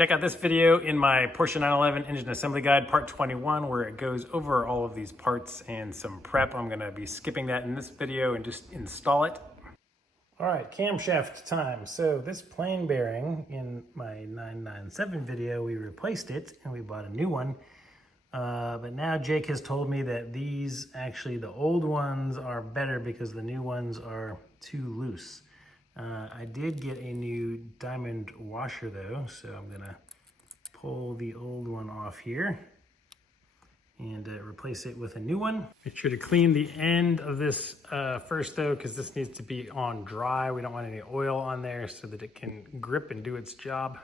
Check out this video in my Porsche 911 engine assembly guide, part 21, where it goes over all of these parts and some prep. I'm gonna be skipping that in this video and just install it. All right, camshaft time. So this plain bearing, in my 997 video, we replaced it and we bought a new one. But now Jake has told me that these, actually the old ones are better because the new ones are too loose. I did get a new diamond washer though, so I'm gonna pull the old one off here and replace it with a new one. Make sure to clean the end of this first though, because this needs to be on dry. We don't want any oil on there so that it can grip and do its job.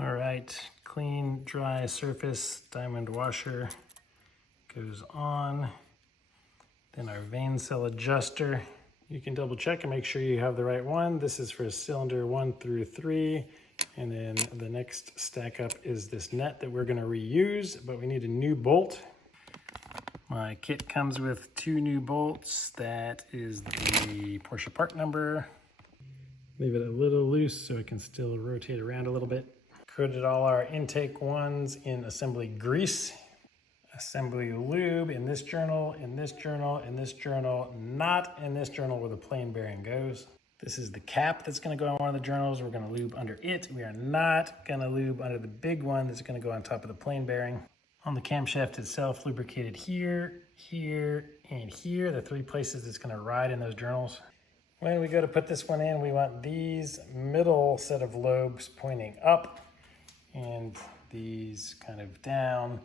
All right, clean, dry surface, diamond washer goes on. Then our vane cell adjuster. You can double check and make sure you have the right one. This is for cylinder 1 through 3. And then the next stack up is this net that we're gonna reuse, but we need a new bolt. My kit comes with 2 new bolts. That is the Porsche part number. Leave it a little loose so it can still rotate around a little bit. Coated all our intake ones in assembly grease. Assembly lube in this journal, in this journal, in this journal, not in this journal where the plain bearing goes. This is the cap that's gonna go on one of the journals. We're gonna lube under it. We are not gonna lube under the big one that's gonna go on top of the plain bearing. On the camshaft itself, lubricated here, here, and here, the 3 places it's gonna ride in those journals. When we go to put this one in, we want these middle set of lobes pointing up and these kind of down.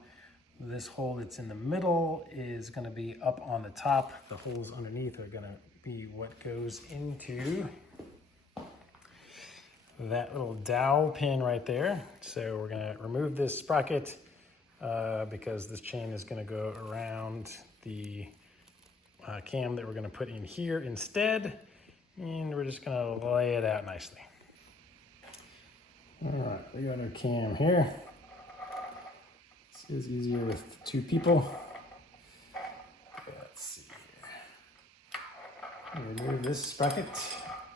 This hole that's in the middle is going to be up on the top. The holes underneath are going to be what goes into that little dowel pin right there. So we're going to remove this sprocket because this chain is going to go around the cam that we're going to put in here instead. And we're just going to lay it out nicely. All right, we got our cam here. This is easier with 2 people. Let's see here. Remove this sprocket,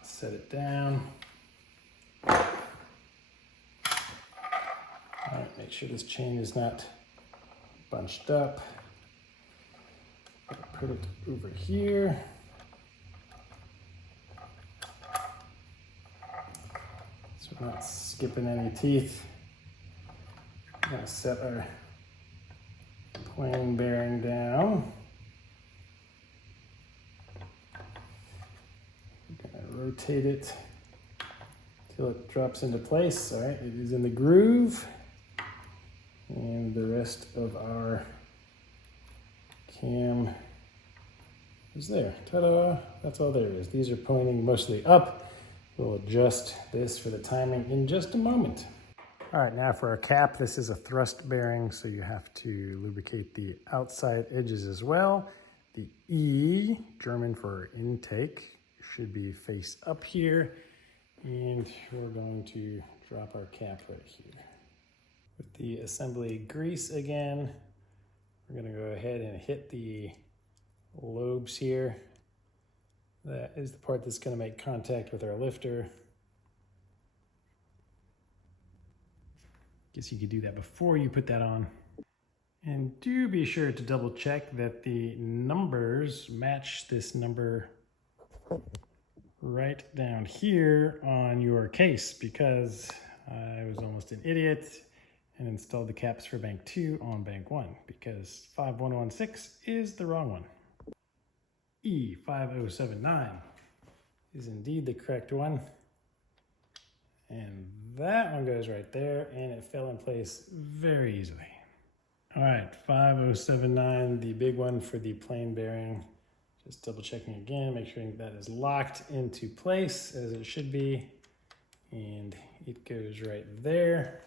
set it down. All right, make sure this chain is not bunched up. Put it over here. So we're not skipping any teeth. I'm gonna set our plain bearing down. We're gonna rotate it till it drops into place. All right, it is in the groove. And the rest of our cam is there. Ta-da, that's all there is. These are pointing mostly up. We'll adjust this for the timing in just a moment. All right, now for our cap, this is a thrust bearing, so you have to lubricate the outside edges as well. The E, German for intake, should be face up here. And we're going to drop our cap right here. With the assembly grease again, we're gonna go ahead and hit the lobes here. That is the part that's gonna make contact with our lifter. Guess you could do that before you put that on. And do be sure to double check that the numbers match this number right down here on your case, because I was almost an idiot and installed the caps for bank 2 on bank 1 because 5116 is the wrong one. E5079 is indeed the correct one. And that one goes right there, and it fell in place very easily. All right, 5079, the big one for the plain bearing. Just double checking again, make sure that is locked into place as it should be. And it goes right there.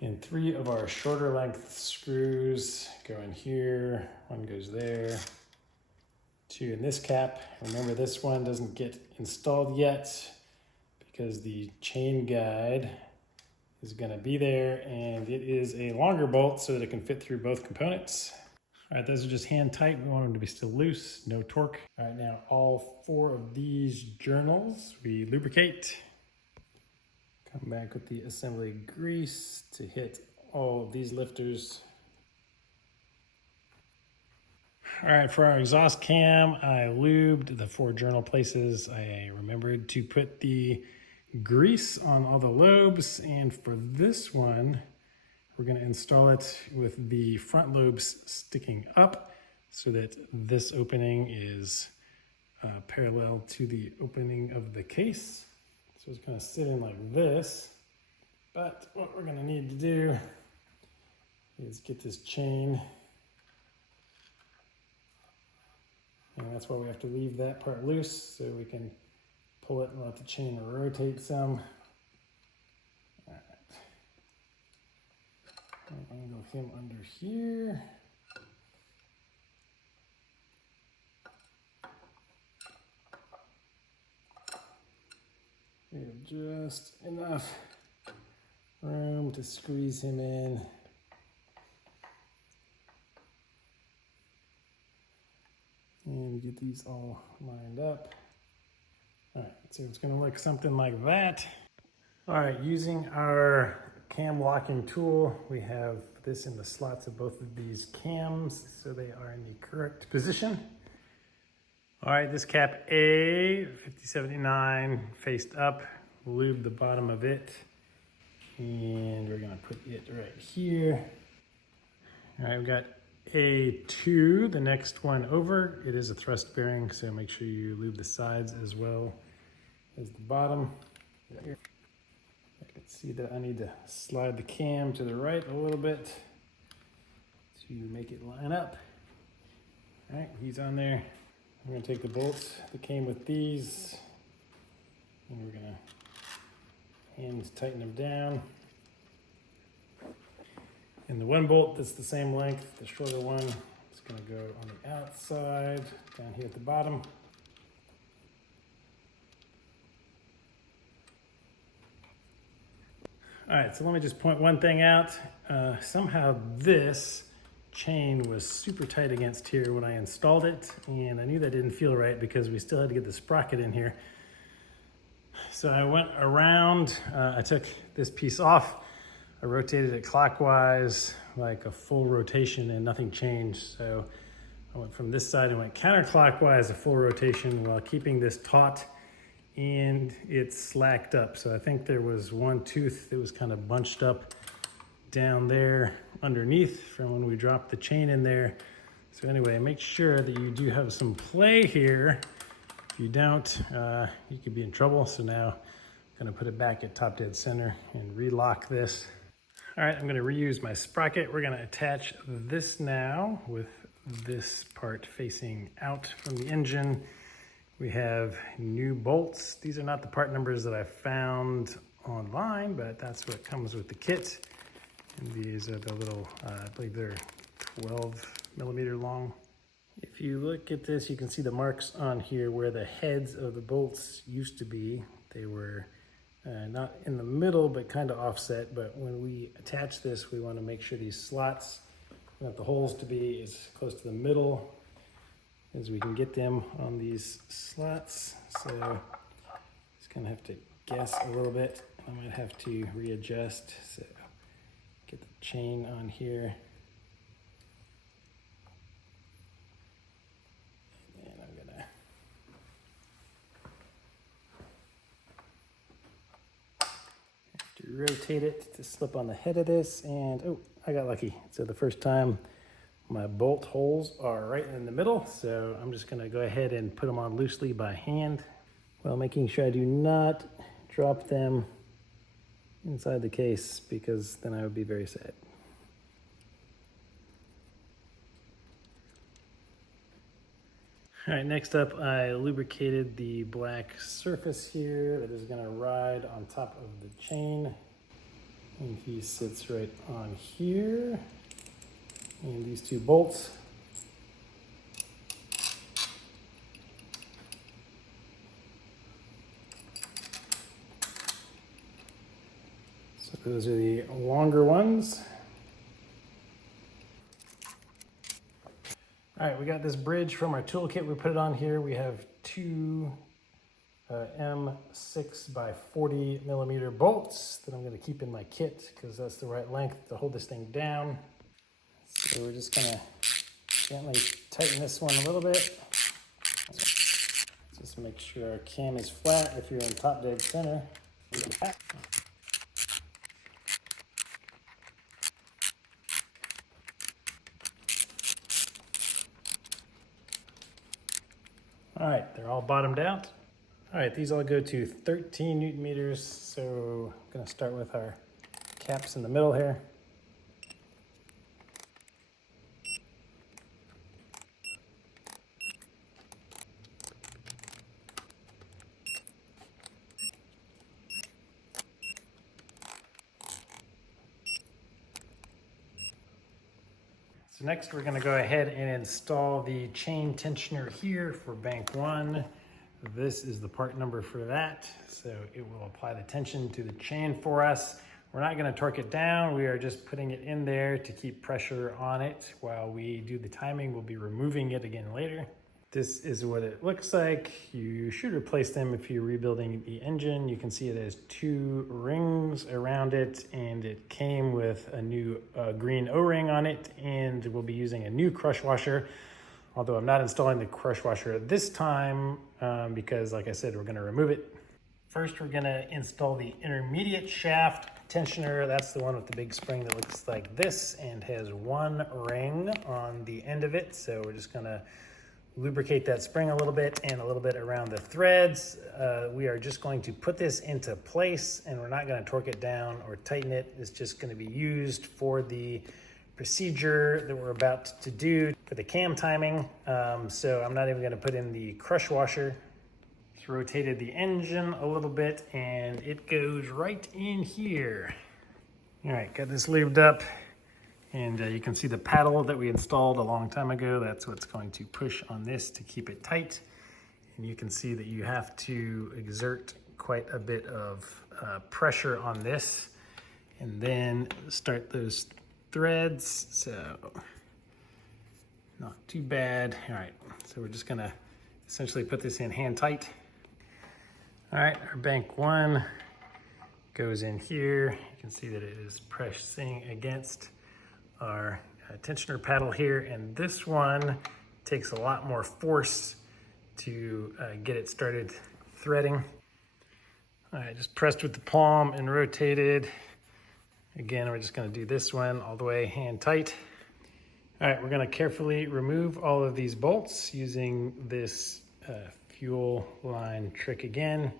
And 3 of our shorter length screws go in here. 1 goes there. 2 in this cap. Remember, this one doesn't get installed yet because the chain guide is going to be there, and it is a longer bolt so that it can fit through both components. All right, those are just hand tight. We want them to be still loose, no torque. All right, now all 4 of these journals we lubricate. Come back with the assembly grease to hit all of these lifters. All right, for our exhaust cam, I lubed the 4 journal places. I remembered to put the grease on all the lobes, and for this one, we're going to install it with the front lobes sticking up so that this opening is parallel to the opening of the case. So it's going to sit in like this. But what we're going to need to do is get this chain. And that's why we have to leave that part loose so we can pull it and let the chain rotate some. All right. Angle him under here. We have just enough room to squeeze him in. And get these all lined up. All right, so it's gonna look something like that. All right, using our cam locking tool, we have this in the slots of both of these cams so they are in the correct position. All right, this cap A, 5079, faced up, lube the bottom of it, and we're gonna put it right here. All right, we've got A2, the next one over. It is a thrust bearing, so make sure you lube the sides as well as the bottom. Here. I can see that I need to slide the cam to the right a little bit to make it line up. All right, he's on there. I'm gonna take the bolts that came with these, and we're gonna hand tighten them down. And the one bolt that's the same length, the shorter one, is gonna go on the outside, down here at the bottom. All right, so let me just point one thing out. Somehow this chain was super tight against here when I installed it, and I knew that didn't feel right because we still had to get the sprocket in here. So I went around, I took this piece off, I rotated it clockwise, like a full rotation, and nothing changed. So I went from this side and went counterclockwise, a full rotation, while keeping this taut, and it slacked up. So I think there was one tooth that was kind of bunched up down there underneath from when we dropped the chain in there. So anyway, make sure that you do have some play here. If you don't, you could be in trouble. So now I'm gonna put it back at top dead center and relock this. All right, I'm gonna reuse my sprocket. We're gonna attach this now with this part facing out from the engine. We have new bolts. These are not the part numbers that I found online, but that's what comes with the kit. And these are the little, I believe they're 12mm long. If you look at this, you can see the marks on here where the heads of the bolts used to be. They were not in the middle, but kind of offset. But when we attach this, we want to make sure these slots, we want the holes to be as close to the middle as we can get them on these slots. So just kind of have to guess a little bit. I might have to readjust. So get the chain on here. And I'm gonna have to rotate it to slip on the head of this. And oh, I got lucky. So the first time my bolt holes are right in the middle. So I'm just gonna go ahead and put them on loosely by hand while making sure I do not drop them inside the case, because then I would be very sad. All right, next up, I lubricated the black surface here that is gonna ride on top of the chain. And he sits right on here. And these two bolts. So those are the longer ones. All right, we got this bridge from our toolkit. We put it on here. We have two M6 by 40 millimeter bolts that I'm going to keep in my kit because that's the right length to hold this thing down. So we're just going to gently tighten this one a little bit. Just make sure our cam is flat if you're in top dead center. All right, they're all bottomed out. All right, these all go to 13 Newton meters. So I'm gonna start with our caps in the middle here. So next we're gonna go ahead and install the chain tensioner here for bank one. This is the part number for that. So it will apply the tension to the chain for us. We're not gonna torque it down. We are just putting it in there to keep pressure on it while we do the timing. We'll be removing it again later. This is what it looks like. You should replace them if you're rebuilding the engine. You can see it has 2 rings around it, and it came with a new green O-ring on it, and we'll be using a new crush washer. Although I'm not installing the crush washer at this time because, like I said, we're gonna remove it. First, we're gonna install the intermediate shaft tensioner. That's the one with the big spring that looks like this and has 1 ring on the end of it. So we're just gonna lubricate that spring a little bit and a little bit around the threads. We are just going to put this into place, and we're not going to torque it down or tighten it. It's just going to be used for the procedure that we're about to do for the cam timing. So I'm not even going to put in the crush washer. Just rotated the engine a little bit and it goes right in here. All right, got this lubed up. And you can see the paddle that we installed a long time ago. That's what's going to push on this to keep it tight. And you can see that you have to exert quite a bit of pressure on this and then start those threads. So not too bad. All right, so we're just gonna essentially put this in hand tight. All right, our bank one goes in here. You can see that it is pressing against our tensioner paddle here, and this one takes a lot more force to get it started threading. All right, just pressed with the palm and rotated. Again, we're just gonna do this one all the way hand tight. All right, we're gonna carefully remove all of these bolts using this fuel line trick again,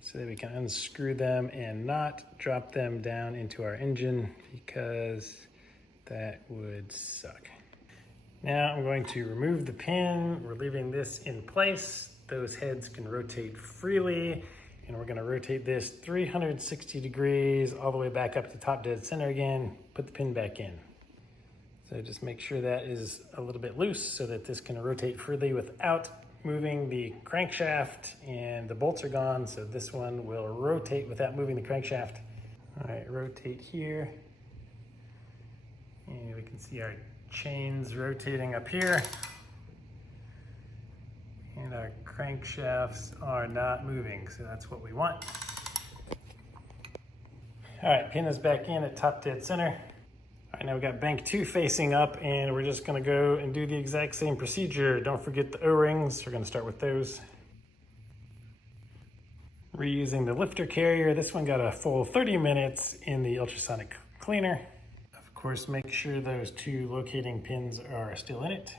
so that we can unscrew them and not drop them down into our engine, because that would suck. Now I'm going to remove the pin. We're leaving this in place. Those heads can rotate freely, and we're gonna rotate this 360 degrees all the way back up to top dead center again, put the pin back in. So just make sure that is a little bit loose so that this can rotate freely without moving the crankshaft, and the bolts are gone, so this one will rotate without moving the crankshaft. All right, rotate here. And we can see our chains rotating up here. And our crankshafts are not moving, so that's what we want. All right, pin is back in at top dead center. All right, now we got bank two facing up, and we're just gonna go and do the exact same procedure. Don't forget the O-rings. We're gonna start with those. Reusing the lifter carrier. This one got a full 30 minutes in the ultrasonic cleaner. Of course, make sure those 2 locating pins are still in it.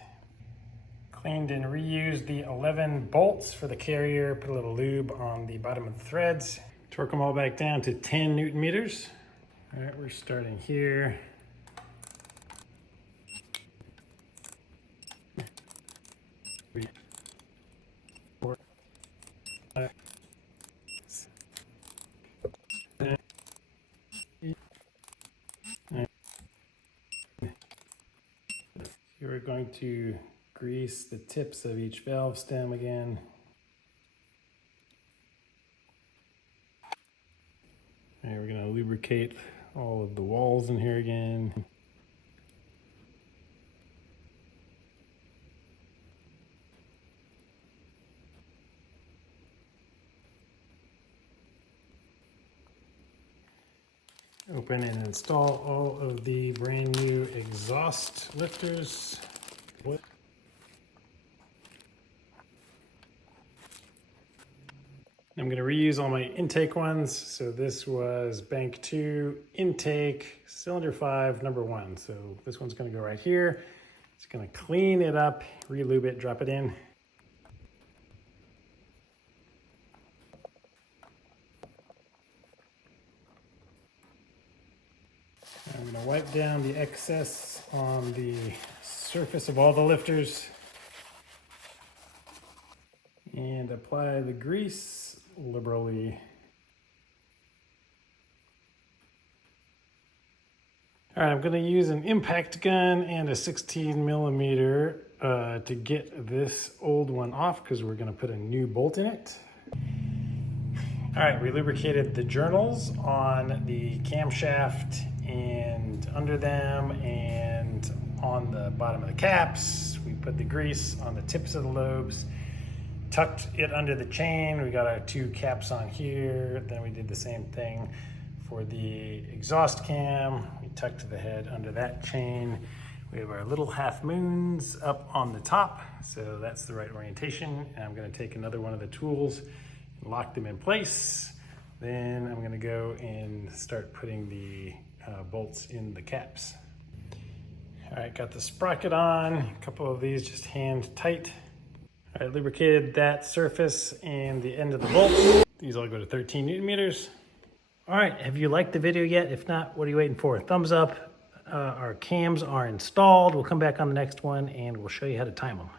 Cleaned and reused the 11 bolts for the carrier. Put a little lube on the bottom of the threads. Torque them all back down to 10 Newton meters. All right, we're starting here. We're going to grease the tips of each valve stem again. And we're going to lubricate all of the walls in here again. Open and install all of the brand new exhaust lifters. I'm going to reuse all my intake ones. So this was bank 2, intake, cylinder 5, number 1. So this one's going to go right here. It's going to clean it up, re-lube it, drop it in. I'm going to wipe down the excess on the surface of all the lifters and apply the grease liberally. All right, I'm going to use an impact gun and a 16 millimeter to get this old one off because we're going to put a new bolt in it. All right, we lubricated the journals on the camshaft and under them and on the bottom of the caps. We put the grease on the tips of the lobes, tucked it under the chain. We got our 2 caps on here. Then we did the same thing for the exhaust cam. We tucked the head under that chain. We have our little half moons up on the top, so that's the right orientation. And I'm going to take another one of the tools and lock them in place. Then I'm going to go and start putting the bolts in the caps. All right, got the sprocket on. A couple of these just hand tight. All right, lubricated that surface and the end of the bolt. These all go to 13 Newton meters. All right, have you liked the video yet? If not, what are you waiting for? Thumbs up. Our cams are installed. We'll come back on the next one and we'll show you how to time them.